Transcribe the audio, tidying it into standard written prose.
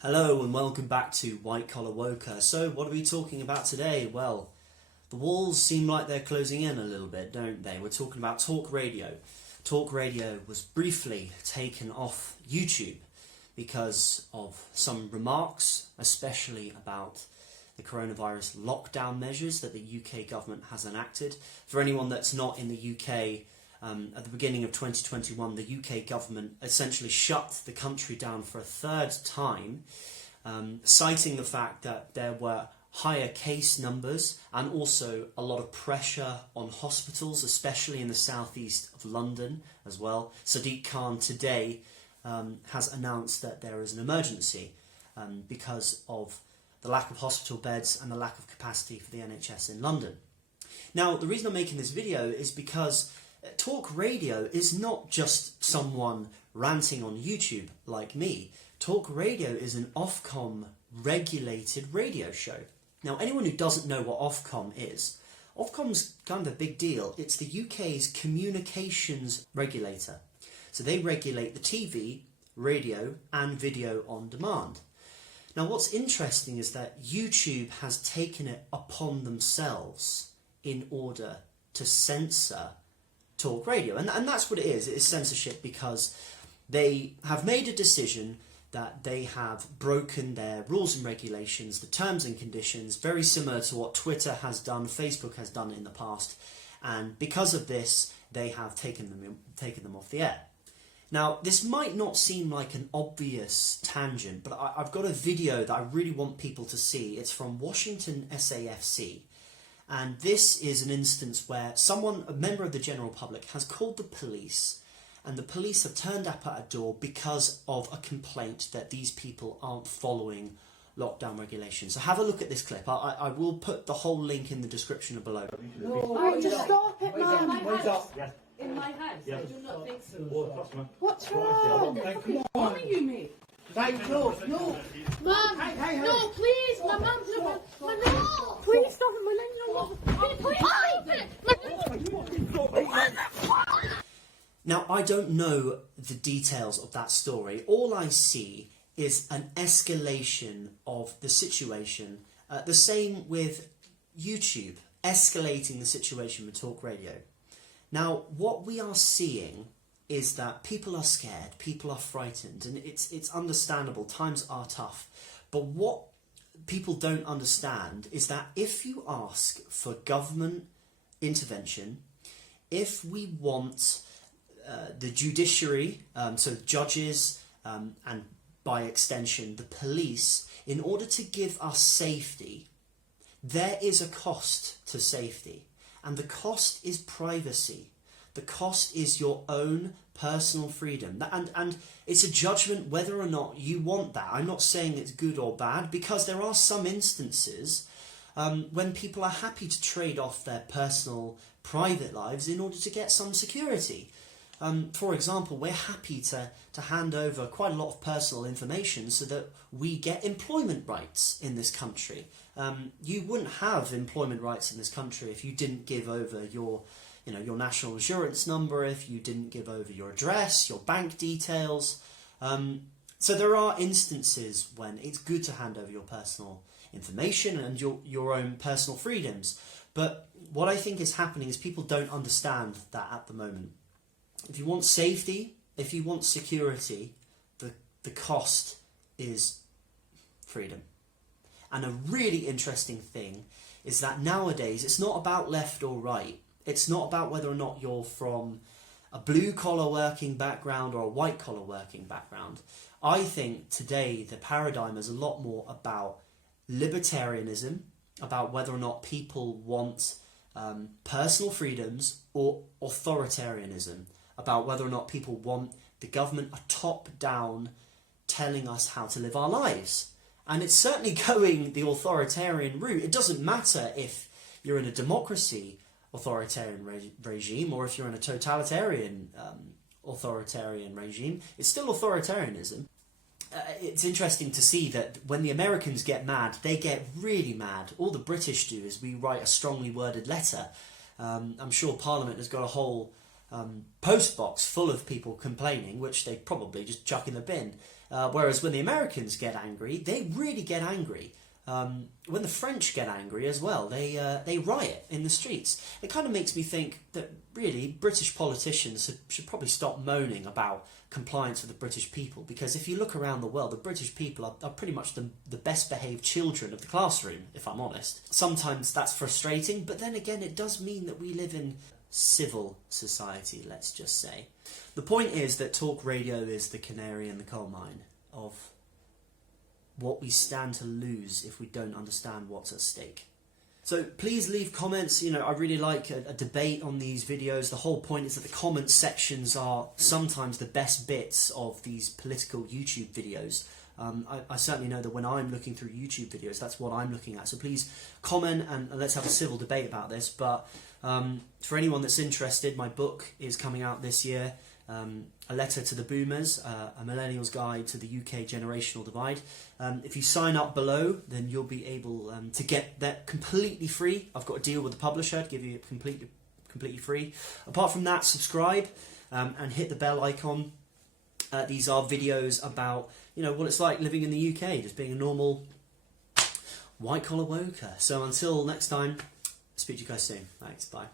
Hello and welcome back to White Collar Woker. So what are we talking about today? Well, the walls seem like they're closing in a little bit, don't they? We're talking about Talk Radio. Talk Radio was briefly taken off YouTube because of some remarks, especially about the coronavirus lockdown measures that the UK government has enacted. For anyone that's not in the UK, at the beginning of 2021, the UK government essentially shut the country down for a third time, citing the fact that there were higher case numbers and also a lot of pressure on hospitals, especially in the southeast of London as well. Sadiq Khan today has announced that there is an emergency because of the lack of hospital beds and the lack of capacity for the NHS in London. Now, the reason I'm making this video is because Talk Radio is not just someone ranting on YouTube like me. Talk Radio is an Ofcom regulated radio show. Now, anyone who doesn't know what Ofcom is, Ofcom's kind of a big deal. It's the UK's communications regulator. So they regulate the TV, radio and video on demand. Now, what's interesting is that YouTube has taken it upon themselves in order to censor Talk Radio, and that's what it is. It is censorship because they have made a decision that they have broken their rules and regulations, the terms and conditions, very similar to what Twitter has done, Facebook has done in the past, and because of this, they have taken them off the air. Now, this might not seem like an obvious tangent, but I've got a video that I really want people to see. It's from Washington SAFC. And this is an instance where someone, a member of the general public, has called the police, and the police have turned up at a door because of a complaint that these people aren't following lockdown regulations. So have a look at this clip. I will put the whole link in the description below. No, just stop it, man. Yes. In my house? Yes. I do not think so. What's wrong? What are you, mate? Right, no. Mum, Hey. no, please, my mum, no. Please stop it, Millennial. Please stop it. Now, I don't know the details of that story. All I see is an escalation of the situation. The same with YouTube, escalating the situation with Talk Radio. Now, what we are seeing is that people are scared, people are frightened, and it's understandable, times are tough. But what people don't understand is that if you ask for government intervention, if we want the judiciary, so judges and by extension the police, in order to give us safety, there is a cost to safety. And the cost is privacy. The cost is your own personal freedom. And it's a judgment whether or not you want that. I'm not saying it's good or bad, because there are some instances when people are happy to trade off their personal, private lives in order to get some security. For example, we're happy to hand over quite a lot of personal information so that we get employment rights in this country. You wouldn't have employment rights in this country if you didn't give over your national insurance number, if you didn't give over your address, your bank details. So there are instances when it's good to hand over your personal information and your own personal freedoms. But what I think is happening is people don't understand that at the moment. If you want safety, if you want security, the cost is freedom. And a really interesting thing is that nowadays it's not about left or right. It's not about whether or not you're from a blue-collar working background or a white-collar working background. I think today the paradigm is a lot more about libertarianism, about whether or not people want personal freedoms, or authoritarianism, about whether or not people want the government a top-down telling us how to live our lives. And it's certainly going the authoritarian route. It doesn't matter if you're in a democracy authoritarian regime or if you're in a totalitarian authoritarian regime. It's still authoritarianism. It's interesting to see that when the Americans get mad, they get really mad. All the British do is we write a strongly worded letter. I'm sure Parliament has got a whole post box full of people complaining, which they probably just chuck in the bin. Whereas when the Americans get angry, they really get angry. When the French get angry as well, they riot in the streets. It kind of makes me think that really British politicians should probably stop moaning about compliance with the British people, because if you look around the world, the British people are pretty much the best behaved children of the classroom, if I'm honest. Sometimes that's frustrating, but then again it does mean that we live in civil society, let's just say. The point is that talk radio is the canary in the coal mine of what we stand to lose if we don't understand what's at stake. So please leave comments. You know, I really like a debate on these videos. The whole point is that the comment sections are sometimes the best bits of these political YouTube videos. I certainly know that when I'm looking through YouTube videos, that's what I'm looking at. So please comment and let's have a civil debate about this. But for anyone that's interested, my book is coming out this year. A Letter to the Boomers, a Millennials Guide to the UK Generational Divide. If you sign up below, then you'll be able to get that completely free. I've got a deal with the publisher to give you it completely free. Apart from that, subscribe and hit the bell icon. These are videos about, you know, what it's like living in the UK, just being a normal white-collar worker. So until next time, speak to you guys soon. Thanks, bye.